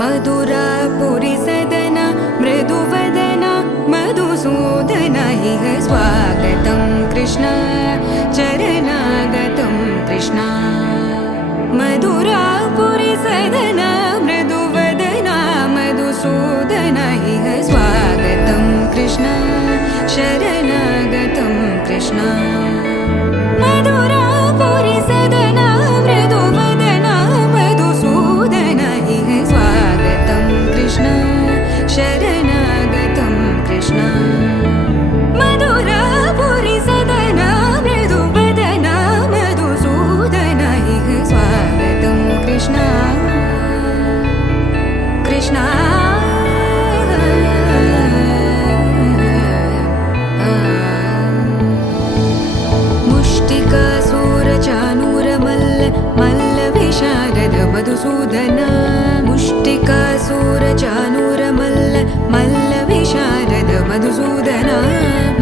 मधुरापुरी सदन मृदुवदन मधुसूदन इह स्वागतं कृष्ण चरणागतं कृष्ण मधुरापुरी सदन मृदुवदन मधुसूदन इह स्वागतं कृष्ण शरणागतं कृष्ण मधुरापुरी सदन मृदुवदन मधुसूदन इह स्वागतं कृष्ण शरणागतं कृष्ण मधुरापुरी सदन मृदुवदन मधुसूदन इह स्वागतं कृष्ण कृष्ण मधुसूदन मुष्टिकासुरचाणूरमल्ल मल्लविशारद मधुसूदन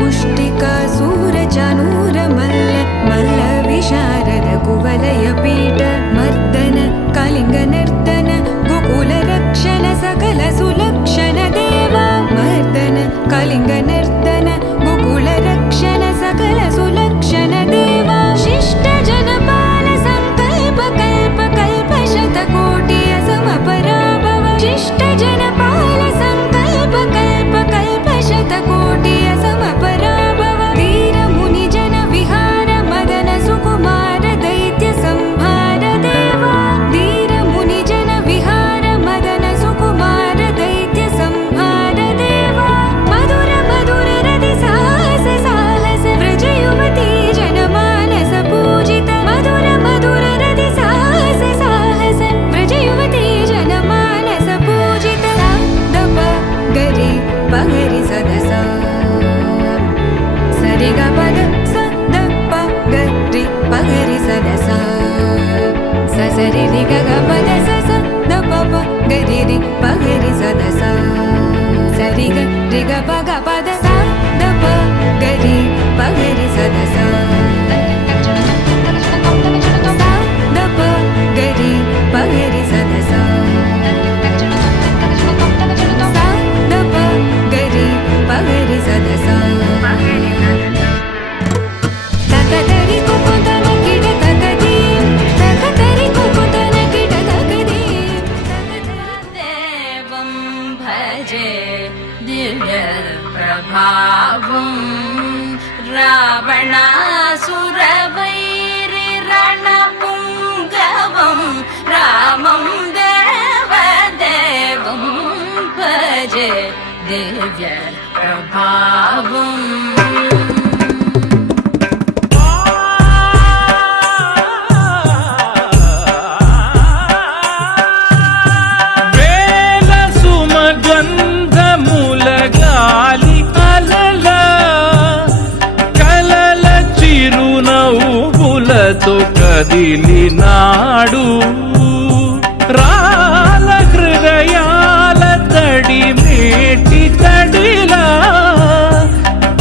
मुष्टिकासुरचाणूरमल्ल मल्लविशारद कुवलयपीठ मर्दन कलिङ्गनर्तन गोकुलरक्षण सकल सुलक्षण देवा मर्दन कलिङ्गनर्तन गोकुलरक्षण सकल सुलक्षण देवा शिष्ट जनपाल संकल्प कल्प कल्प शतकोटि असमपराभव शिष्ट जनपाल संकल्प कल्प कल्प शतकोटि असमपराभव वीर मुनि जन विहार मदन सुकुमार दैत्य संहार देवा वीर मुनि जन विहार मदन सुकुमार दैत्य संहार देवा मधुर मधुर रति साहस साहस व्रज युवती जनमानस पूजित मधुर मधुर रति साहस साहस व्रज युवती जनमानस पूजित दप गरि पगरि सदस सरि ग पद स द प गरि पगरि सदस स सरि रि ग ग पद स स द प प गरि रि पगरि सदस सरि ग रि ग प ग पद स द प गरि पगरि सदस द प गरि पगरि सदस द प गरि पगरि सदस तकतरि कुकुतन किट तकदीं तकतरि कुकुतन किट तकदीं देवं भजे दिव्य प्रभावं रावणासुरवैरिरणपुङ्गवं रामं देवदेवं भजे दिव्य प्रभावम् వేల సుమగంధముల గాలి అలల కలల చిరునవ్వులతో కదిలినాడు రాల హృదయాల తడి మేటి తడిలా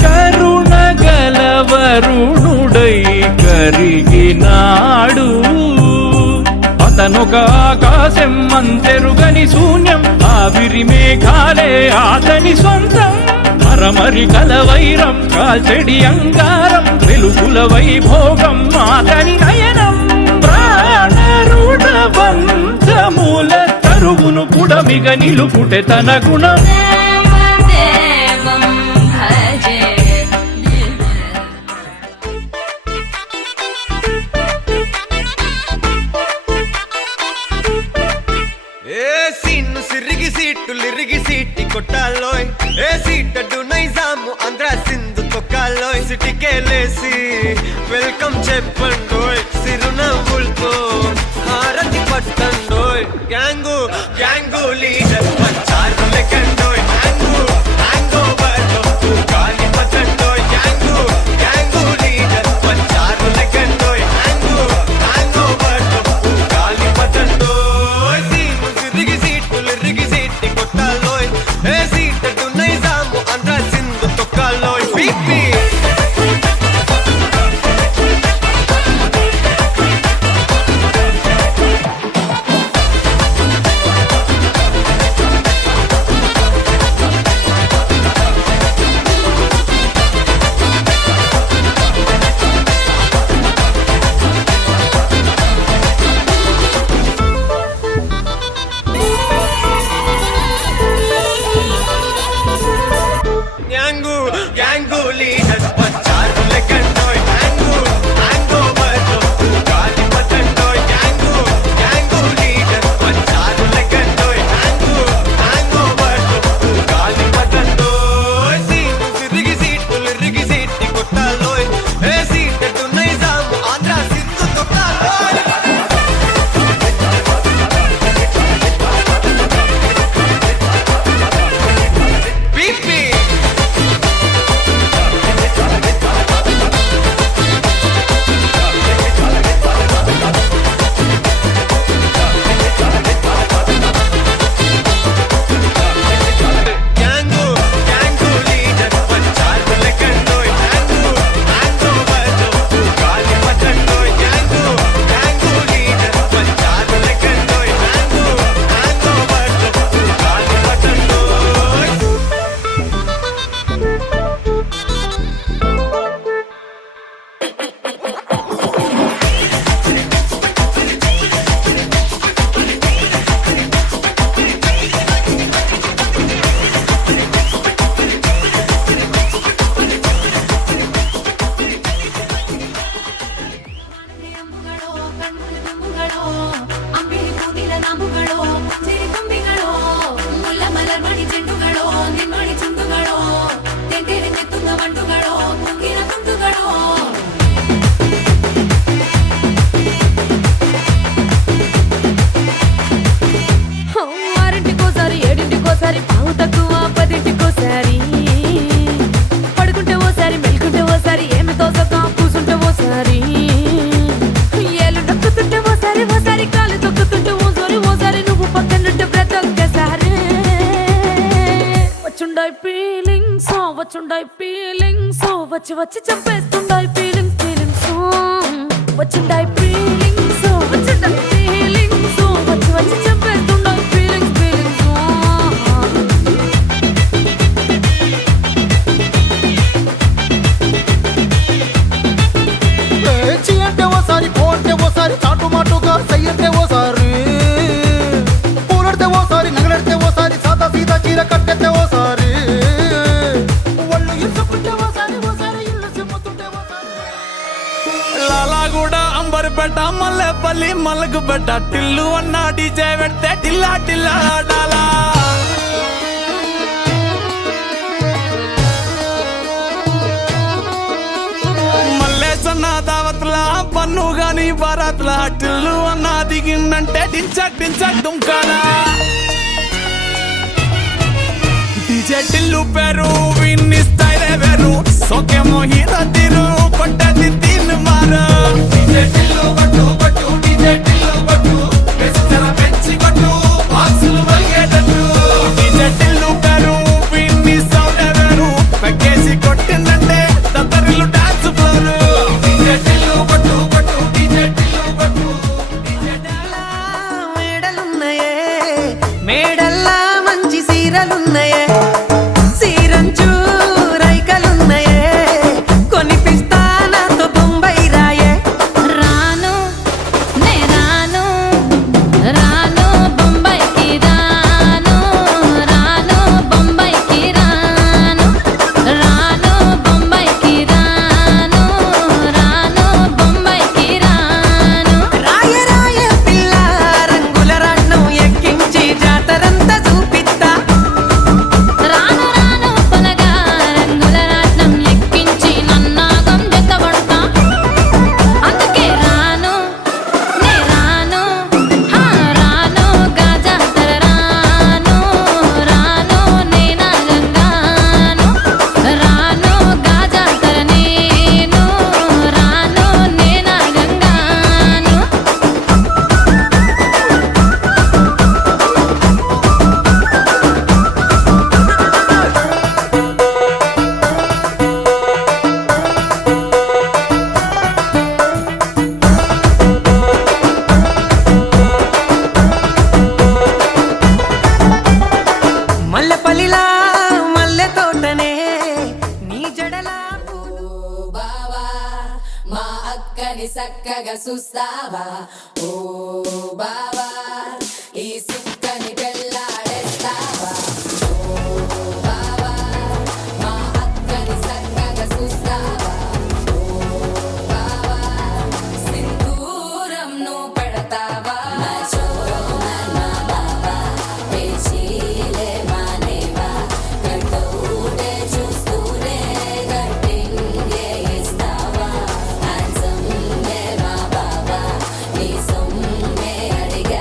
కరుణ గలవరుణుడై కరిగినాడు అతనొక ఆకాశం అంతెరుగని శూన్యం ఆవిరి మేఘాలే అతని సొంతం మరమరి కలవైరం కాల్చెడి అంగారం వెలుగుల వైభోగం అతని నయనం ప్రాణరుడవంతముల తరువును పుడమిగ నిలుపుటె తన గుణం देवं भजे ఏ సీన్ను సిరిగి సీటు లిరిగి సీటి కొట్టాలోయ్ ఏ సీటడు నైజాము ఆంధ్ర సింధు తొక్కాలోయ్ సిటికేలేసి వెల్కమ్ చెప్పండోయ్ సిరునవ్వులతో హారతి పట్టండోయ్ గ్యాంగు గ్యాంగు లీడర్ పంచారు లెక్కండోయ్ హ్యాంగు హ్యాంగ్ ఓవర్ గాలి పట్టండోయ్ గ్యాంగు గ్యాంగు లీడర్ పంచారు లెక్కండోయ్ హ్యాంగు హ్యాంగ్ ఓవర్ గాలి పట్టండోయ్ సీను సిరిగి సీటు లిరిగి సీటి కొట్టాలోయ్ ఏ సీటడు నైజాము ఆంధ్ర సింధు తొక్కాలోయ్ పీపీ ತುಂಡುಗಳೋ ಸಿರಿ ತುಂಬಿಗಳೋ ಮುಲ್ಲ ಮಲರ್ಮಣಿ ಚೆಂಡುಗಳೋ ನಿಮ್ಮಣಿ ಚುಂಡುಗಳೋ ತೆಂಟೆರೆಂಗೆ ತುಂಗ ಬಂಡುಗಳೋ ತುಂಗಿನ ತುಂಡುಗಳೋ ఆరింటికోసారి ఏడింటికోసారి పావు తక్కువ పదింటికోసారి పడుకుంటే ఓసారి మెలుకుంటే ఓసారి ఏమి తోసక కూసుంటే ఓసారి ఏళ్ళు నొక్కుతుంటే ఓసారి ఓసారి కాలు తొక్కుతుంటే ఓసారి నువ్వు పక్కనుంటే బ్రతొక్కసారి వచ్చుండాయి ఫీలింగ్స్ వచ్చి వచ్చి చంపేస్తుండాయి ఫీలింగ్స్ వచ్చిండాయి ఫీలింగ్స్ వచ్చి వచ్చి చంపేస్తుండాయి ఫీలింగ్స్ చీ అంటే ఓసారి పో అంటే ఓసారి చాటు మాటుగా సై అంటే ఓసారి పూలడితే ఓసారి నగలడితే ఓసారి సాదా సీదా చీర కట్టెత్తే ఓసారి ఒళ్ళు ఇసుకుంటే ఓసారి ఇల్లు సిమ్ముతుంటే ఓసారి లాలాగూడ అంబర్పేట మల్లెపల్లి మల్లకుపేట టిల్లు అన్న డీజే పెడితే టిల్లా టిల్లా ఆడాలా మల్లేసన్న దావత్ల పన్ను గాని బారాత్ల టిల్లు అన్న దిగిందంటే టించక్ టించక్ దుంకాలా డీజే టిల్లు పేరు విన్ని స్టైలే వేరు సోకేమో హీరో తీరు కొట్టది తీన్ మారు డీజే టిల్లు కొట్టు కొట్టు డీజే టిల్లు కొట్టు వెచ్చర పెంచి కొట్టు బాక్సులు మలిగేటట్టు డీజే టిల్లు పేరు విన్ని సౌండ్ వేరు పెక్కేసి కొట్టిందంటే తత్తరిల్లు డాన్స్ ఫ్లోర్ డీజే టిల్లు కొట్టు కొట్టు డీజే టిల్లు కొట్టు మేడలున్నాయే మేడల్లా మంచి సీరలున్నాయే సీరంచు రైకలున్నాయే కొనిపిస్తా నాతో బొంబాయి రాయే రాను నే రాను రాను బొంబాయికి రాను రాను బొంబాయికి రాను రాను బొంబాయికి రాను రాను బొంబాయికి రాను రాయ రాయ పిల్ల రంగుల రాట్నం ఎక్కించి జాతరంతా చూపిస్తా రాను రాను పొలగా రంగుల రాట్నం ఎక్కించి నన్నాగం జతబడతా అందుకే రాను నే రాను రాను గాజాతర రాను రాను నే నాగంగాను రాను గాజాతర నేను రాను నే నాగంగాను మల్లెపల్లిలా మల్లె తోటనే నీ జడలా బావా మా అక్కని చక్కగా చూస్తావా ఓ బావా ఈ సుక్కని పెళ్ళాడేస్తావా ఓ బావా మా అక్కని చక్కగా చూస్తావా ఓ బావా సింధూరం నువ్వు పెడతావా నా చోరన బావా పేచీలే మానేవా కంటూనే చూస్తూనే గట్టింగే ఇస్తావా హ్యాండ్సమ్ మా బావా నీ సొమ్మే అడిగా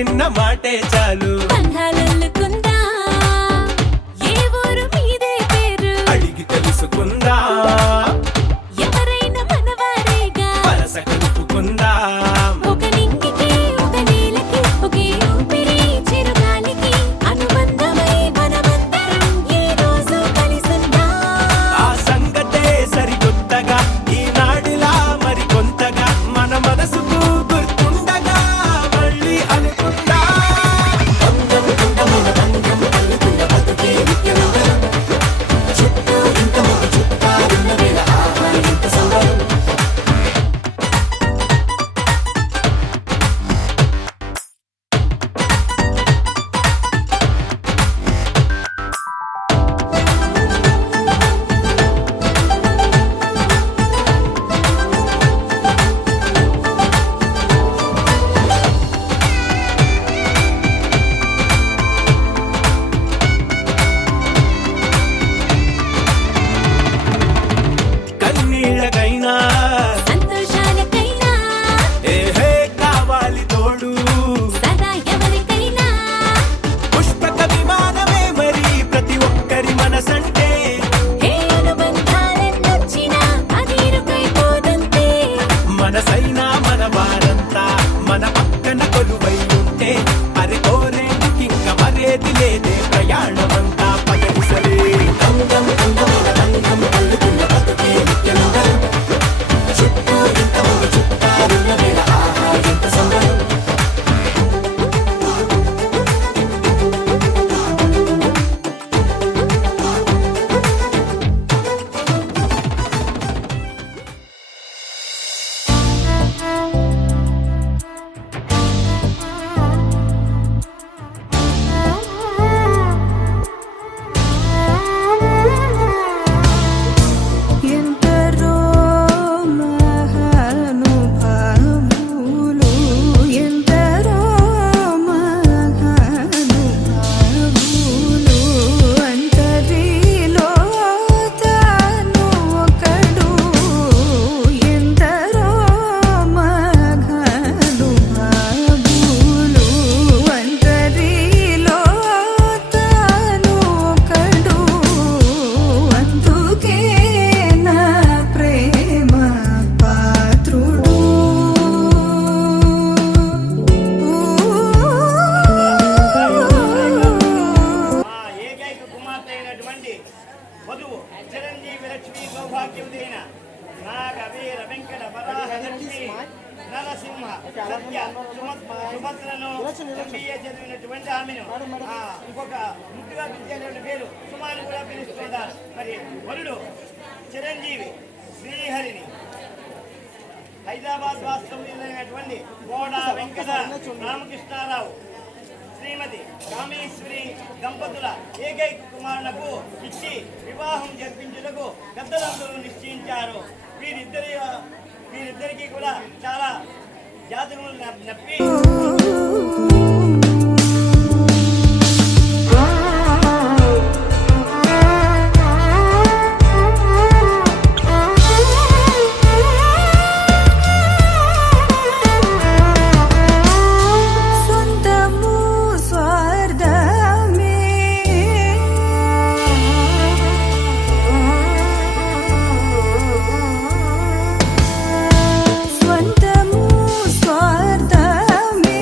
చిన్న మాటే చాలు బంధాలల్లుకుందా ఏ ఊరు మీదే పేరు అడిగి తెలుసుకుందా ఎవరైనా మనవారేగా వరస కలుపుకుందా ఒక నింగికి ఒక నేలకి ఒకే ఊపిరి చిరుగాలికి అనుబంధమై మనమందరం ఈ రోజు కలిసుందా ఆ సంగతే సరికొత్తగా ఈనాడిలా మరి కొంతగా మన మనసుకు గుర్తుండగా మళ్ళీ అనుకుందా కన్నీళ్ళకైనా సంతోషాలకైనా ఏహే కావాలి తోడు సదా ఎవరికైనా పుష్పక విమానమే మరి ప్రతి ఒక్కరి మనసంటే ఏ అనుబంధాలెన్నొచ్చినా అది ఇరుకైపోదంతే మనసైనా మన వారంతా మన పక్కన కొలువై ఉంటే మరి కోరేందుకింక మరేది లేదే ప్రయాణమంతా పయనిసలే ఎందరో మహానుభావులు ఎందరో మహానుభావులు అంతరిలో తాను ఒకడు ఎందరో మహానుభావులు అంతరిలో తాను ఒకడు అందుకే నా ప్రేమ పాత్రుడు ఆ ఏకైక కుమార్తె అయినటువంటి వధువు చిరంజీవి లక్ష్మీ సౌభాగ్యవతైన నాగవీర వెంకట వరాహ లక్ష్మి నరసింహ సత్య సుభద్రను ఎంబీఏ చదివినటువంటి ఆమెను ఇంకొక ముద్దుగా పిలిచేటువంటి పేరు సుమాని కూడా పిలుస్తున్నారు. మరి వరుడు చిరంజీవి శ్రీహరిని హైదరాబాద్ రాష్ట్రం చెందినటువంటి కోడ వెంకట రామకృష్ణారావు శ్రీమతి కామేశ్వరి దంపతుల ఏకైక కుమారులకు ఇచ్చి వివాహం జరిపించుటకు పెద్దలందరూ నిశ్చయించారు. వీరిద్దరికీ కూడా చాలా జాతకములు నప్పి సొంతము స్వార్థమే స్వంతము స్వార్థమే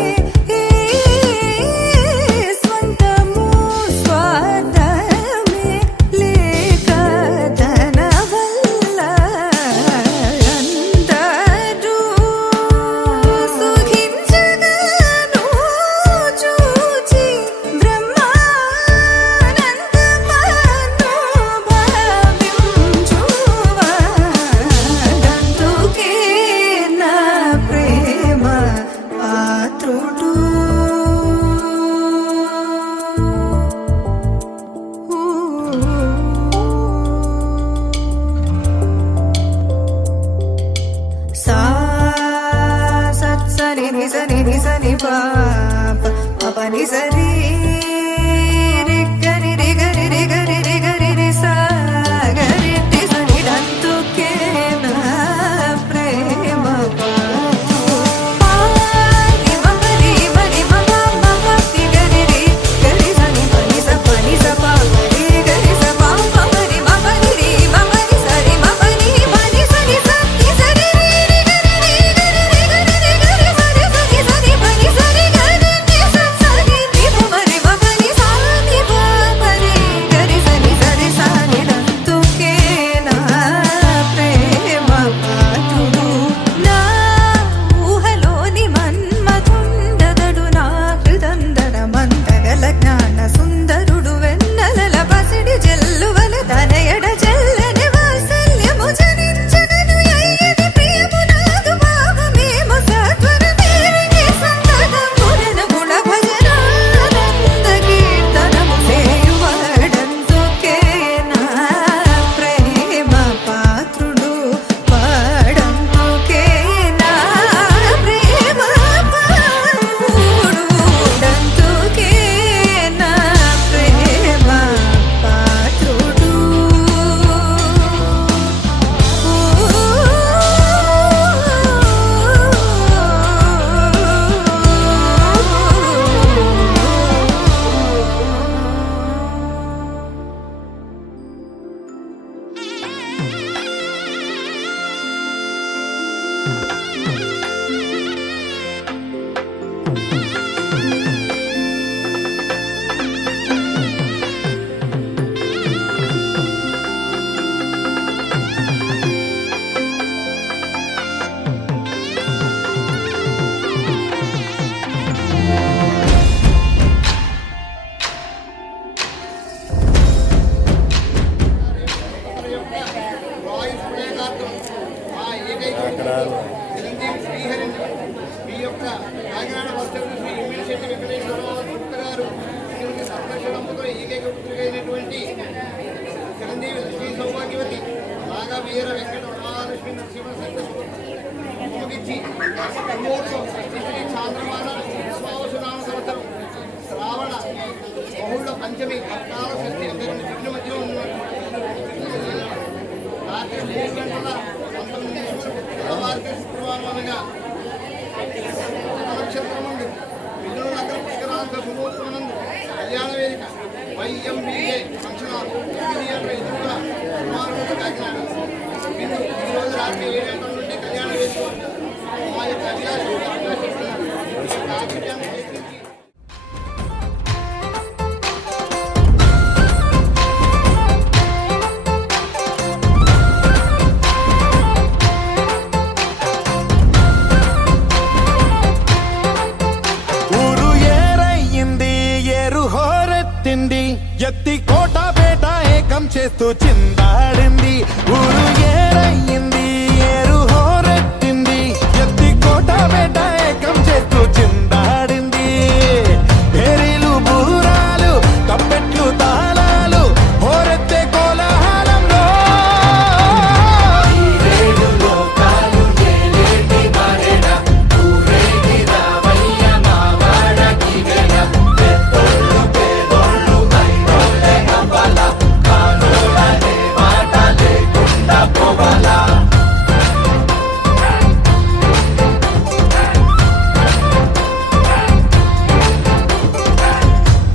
స్వంతము స్వార్థమే లేక ధన వల్ల అందరూ సుఖించగను చూచి బ్రహ్మానందమనుభవించువాడందుకే నా ప్రేమ పాత్రుడు సా సత్సని నిసని నిసని పాప పపని సరి రిగరి రిగరి రిగరి రిగరి రి సా గరి టి సని దంతుకే నా ప్రేమ పాత్రుడు. పారి మమరి మరి మమ వీర వెంకట వరమహాలక్ష్మి నరసింహ ముగించి చాంద్రమాన విశ్వావసునామ సంవత్సరం శ్రావణ బహుళ పంచమి అకాల షష్ఠి విఘ్న మధ్య రాత్రి 3 గంటల 19 నిమిషాలు బుధవారికి శుక్రవారం అనగా నక్షత్రం నుండి మిథున నగర పుష్కరాంత శుభోత్సవనందు కళ్యాణ వేదిక YMBA ఫంక్షన్ హాల్ థియేటర్ ఎదురుగా కుమారుడు కాకినాడ ఈరోజు రాత్రి 7 గంటల నుండి కళ్యాణ వేదిక మా యొక్క అభిలాషాన్ని స్వీకరించి ఊరు ఏరయ్యింది ఏరు హోరెత్తింది ఎత్తి కోట పేట ఏకం చేస్తూ చిందాడింది ఊరు ఏరయ్యింది ఏరు హోరెత్తింది ఎత్తి కోట పేట ఏకం చేస్తూ చిందాడింది పేరీలు బూరాలు తప్పెట్లు తాళాలు హోరెత్తే కోలాహలంలో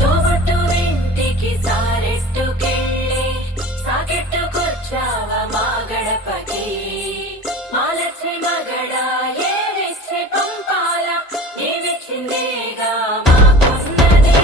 తోబుట్టు ఇంటికి సారెట్టుకెళ్ళి సాకెట్టుకొచ్చావ మా గడపకి మా లక్ష్మి మగడ ఏమిచ్చి పంపాల నీవిచ్చిందేగా మాకున్నది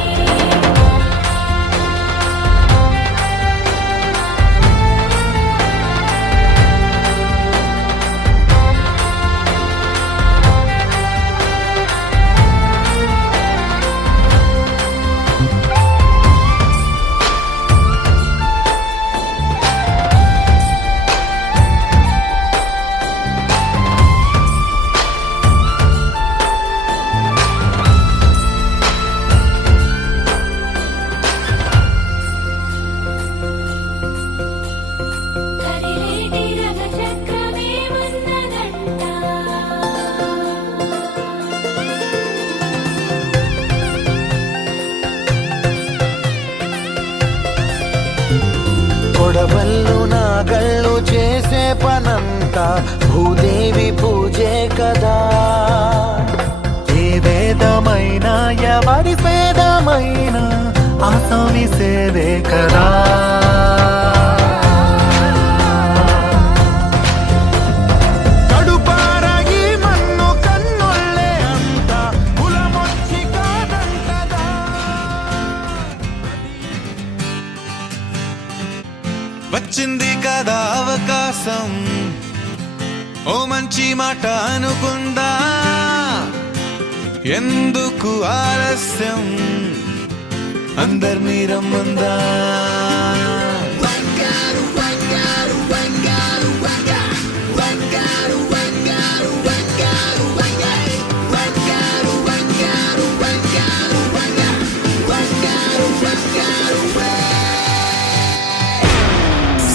కదిలేటి రథ చక్రమేమన్నదంట కొడవళ్ళు నాగళ్ళు చేసే పనంతా భూదేవి పూజే కదా ఏ వేదమైనా ఎవరి వేదమైనా ఆసామి సేవే కదా కడుపారగి మన్ను కన్నుల్లే అంత కులమొచ్చి కాదంటదా వచ్చింది కదా అవకాశం ఓ మంచి మాట అనుకుందా ఎందుకు ఆలస్యం అందరినీ రమ్మందా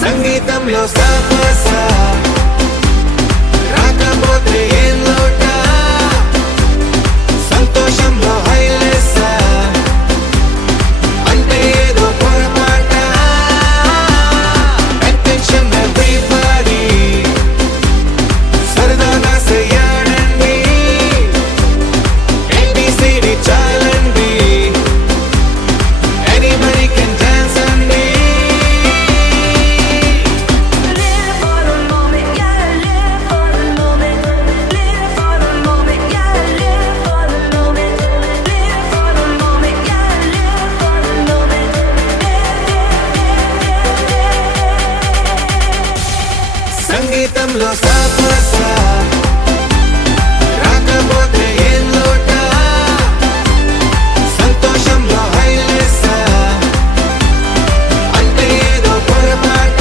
సంగీతంలో సాపస రాకపోతే ఏం లోట సంతోషంలో హైలేస అంటే ఏదో పొరపాట అటెన్షన్ ఎవ్రీబడీ సరదాగా చెయ్యాడండి ABCD చాలండి anybody can dance అండి Live for the moment, yeah, live for the moment. Live for the moment, yeah, live for the moment. Live for the moment, yeah, live for the moment. సంగీతంలో సాపస రాకపోతే ఏం లోట సంతోషంలో హైలేస అంటే ఏదో పొరపాట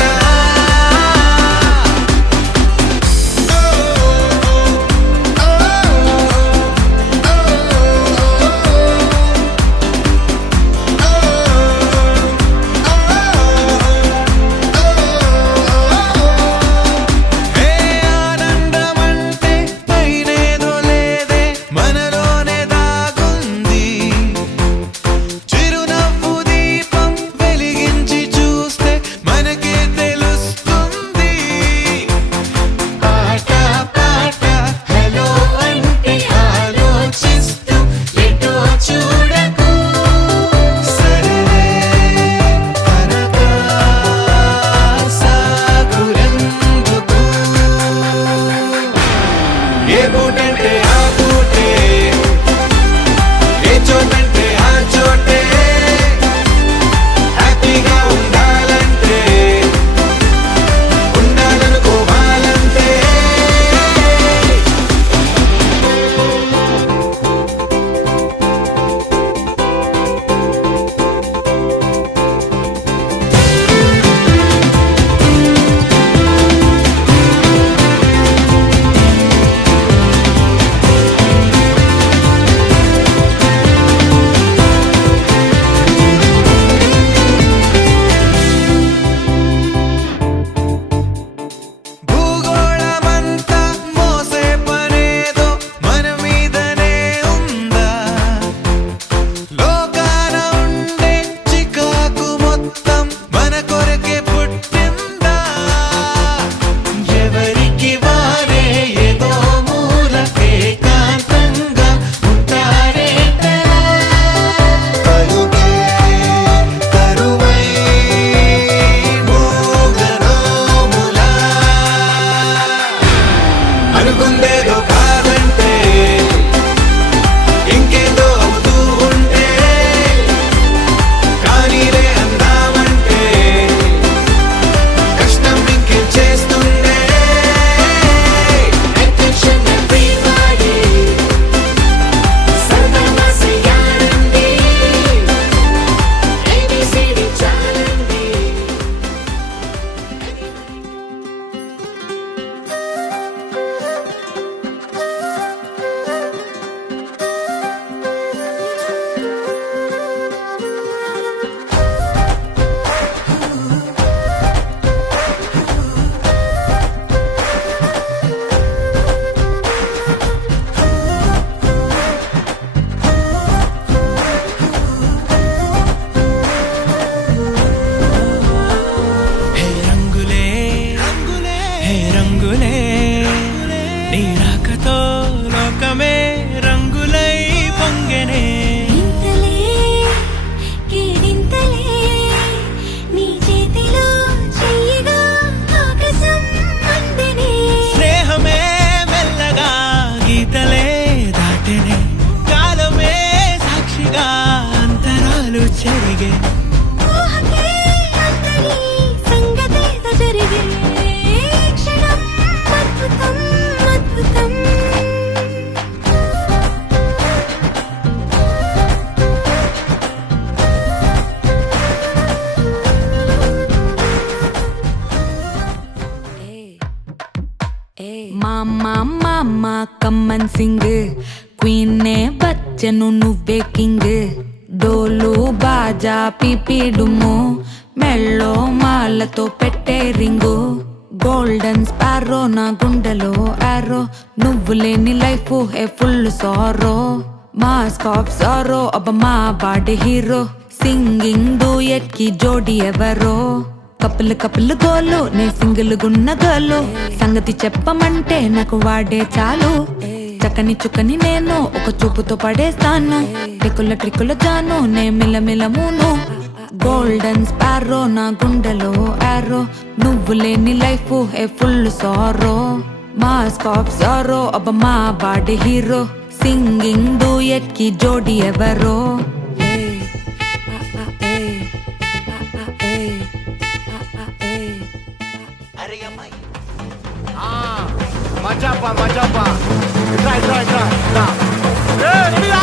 మామా మామా కమ్మన్ సింగ్ క్వీన్నే బచ్చను నువ్వే కింగ్ డోలు బాజా పీపీ డుమ్ము మెళ్ళో మాలతో పెట్టే రింగు గోల్డెన్ స్పారో నా గుండెలో ఆరో నువ్వు లేని life A full sorrow mask of sorrow అబ్బ మా బాడీ హీరో సింగింగ్ డూయట్ కి జోడి ఎవరో కపుల్ కపుల్ గోలు నే సింగిల్ గున్న గోలు సంగతి చెప్పమంటే నాకు వాడే చాలు చక్కని చుక్కని నేను ఒక చూపుతో పడేస్తాను ట్రిక్కుల ట్రిక్కుల జాను నే మిలమిలమును గోల్డెన్ స్పారో నా గుండెలో ఆరో నువ్వు లేని life A full sorrow mask of sorrow అబ్బ మా బాడీ హీరో సింగింగ్ డూయట్ కి జోడి ఎవరో మజాపా ఇట్రా ఇట్రా ఇట్రా ఇట్రా. ఏ, రెడీయా?